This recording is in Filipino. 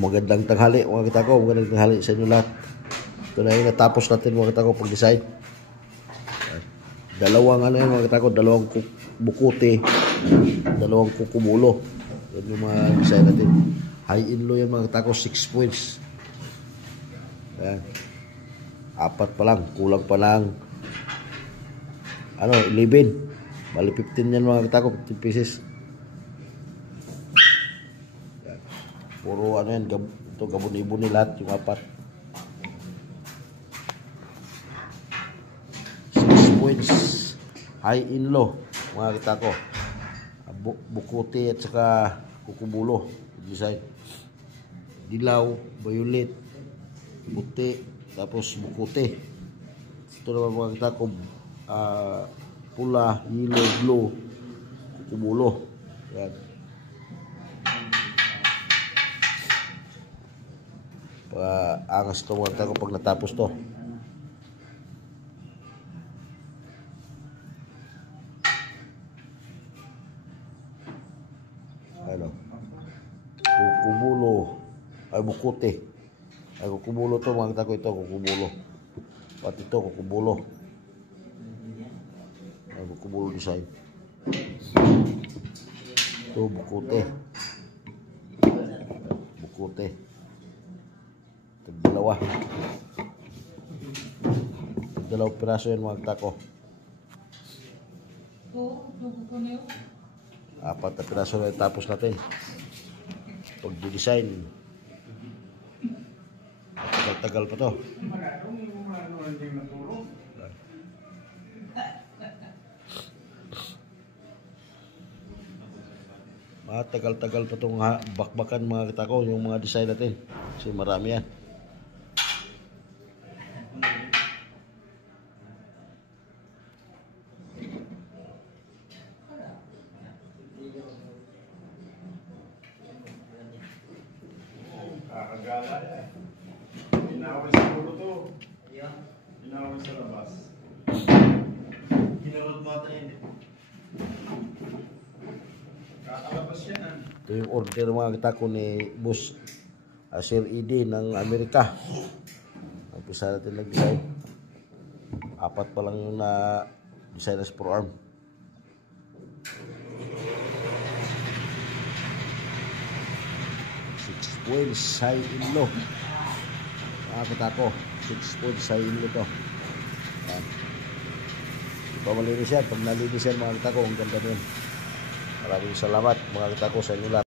Magandang tanghali mga kita ko, magandang tanghali sa inyo lahat. Ito na yung natapos natin mga kita ko pag-design. Dalawang ano yan mga kita ko, dalawang bukuti, dalawang kukumulo. Yan yung mga design natin. High in low yan mga kita ko, 6 points. Ayan. 4 pa lang, kulang pa lang 11. Bali 15 yan mga kita ko, 15 pieces. Puro ano yan, ito gabon-ibon lahat yung 4. 6 points high in low mga kita ko, bukuti at saka kukubulo design. Dilaw, violet, puti, tapos bukuti. Ito naman mga kita ko, pula, yellow, blue, kukubulo. Yan. Angas ito mga ko pag natapos to. Ano? Kukubulo. Ay bukuti. Ay kukubulo to mga ko, ito kukubulo. Pati ito kukubulo. Ay kukubulo design. Ito bukuti. Bukuti. Dalawang piraso yan mga tako. 4 na piraso na tapos natin pag-design. Tagal-tagal pa to. Tagal-tagal pa itong bakbakan mga tako, yung mga design natin kasi marami yan. Kakagala eh. Ginawin siguro to. Ginawin sa labas. Ginawin mo ito yun. Kakalabas yan ah. Ito yung order mga kita ko ni Boss Sir ED ng Amerika. Umpisa natin nag-design. 4 pa lang yung na-design as pro arm. Points high in low mga kita ko, 6 points high in low to. Ito malinis yan, pag nalinis yan mga kita ko, ang ganda din. Maraming salamat mga kita ko sa inyo lahat.